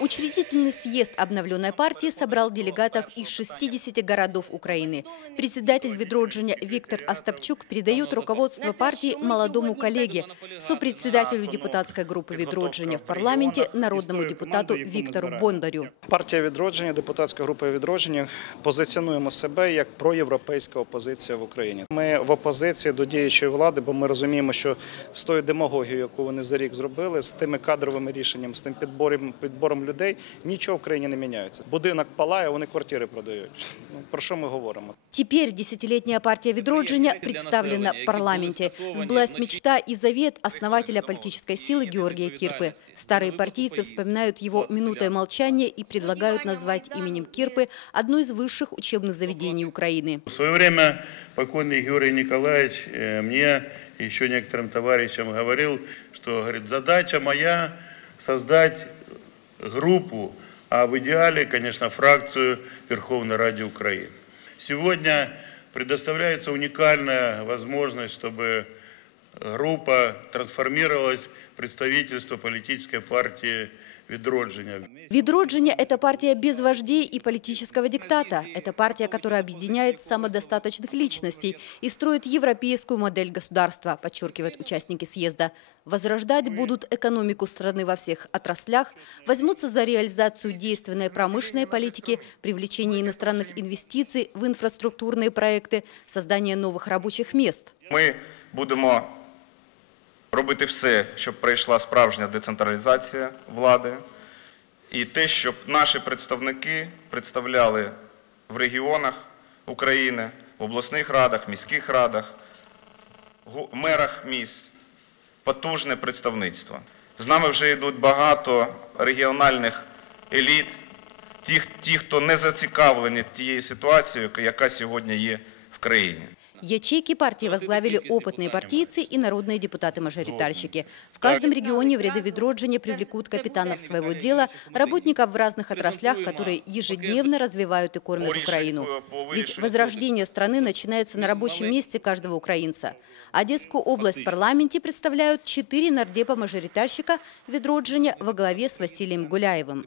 Учредительный съезд обновленной партии собрал делегатов из 60 городов Украины. Председатель Ведроджиня Виктор Остапчук передает руководство партии молодому коллеге, сопредседателю депутатской группы Ведроджиня в парламенте, народному депутату Виктору Бондарю. Партія відродження, депутатська група відродження позиціонуємо себе як проєвропейська опозиція в Україні. Ми в опозиції до діючої влади, бо ми розуміємо, що з тою демагогією, яку вони за рік зробили, з тими кадровими рішеннями, з тим підбором підбором людей, нічого в країні не міняється. Будинок палає, вони квартири продають. Ну про що ми говоримо? Теперь десятилетняя партия Ведроджиня представлена в парламенте. Сбылась мечта и завет основателя политической силы Георгия Кирпы. Старые партийцы вспоминают его минутой молчания и предлагают назвать именем Кирпы одно из высших учебных заведений Украины. В свое время покойный Георгий Николаевич э, мне и еще некоторым товарищам говорил, что говорит, задача моя создать группу, а в идеале, конечно, фракцию Верховной Ради Украины. Сегодня предоставляется уникальная возможность, чтобы группа трансформировалась в представительство политической партии Відродження. Ведроджиня – это партия без вождей и политического диктата. Это партия, которая объединяет самодостаточных личностей и строит европейскую модель государства, подчеркивают участники съезда. Возрождать будут экономику страны во всех отраслях, возьмутся за реализацию действенной промышленной политики, привлечение иностранных инвестиций в инфраструктурные проекты, создание новых рабочих мест. Ми будемо робити все, щоб прийшла справжня децентралізація влади, і те, щоб наші представники представляли в регіонах України, в обласних радах, міських радах, мерах міст потужне представництво. З нами вже йдуть багато регіональних еліт, ті, хто не зацікавлені тією ситуацією, яка сьогодні є в країні. Ячейки партии возглавили опытные партийцы и народные депутаты-мажоритарщики. В каждом регионе в ряды Ведроджине привлекут капитанов своего дела, работников в разных отраслях, которые ежедневно развивают и кормят Украину. Ведь возрождение страны начинается на рабочем месте каждого украинца. Одесскую область в парламенте представляют четыре нардепа-мажоритарщика Ведроджине во главе с Василием Гуляевым.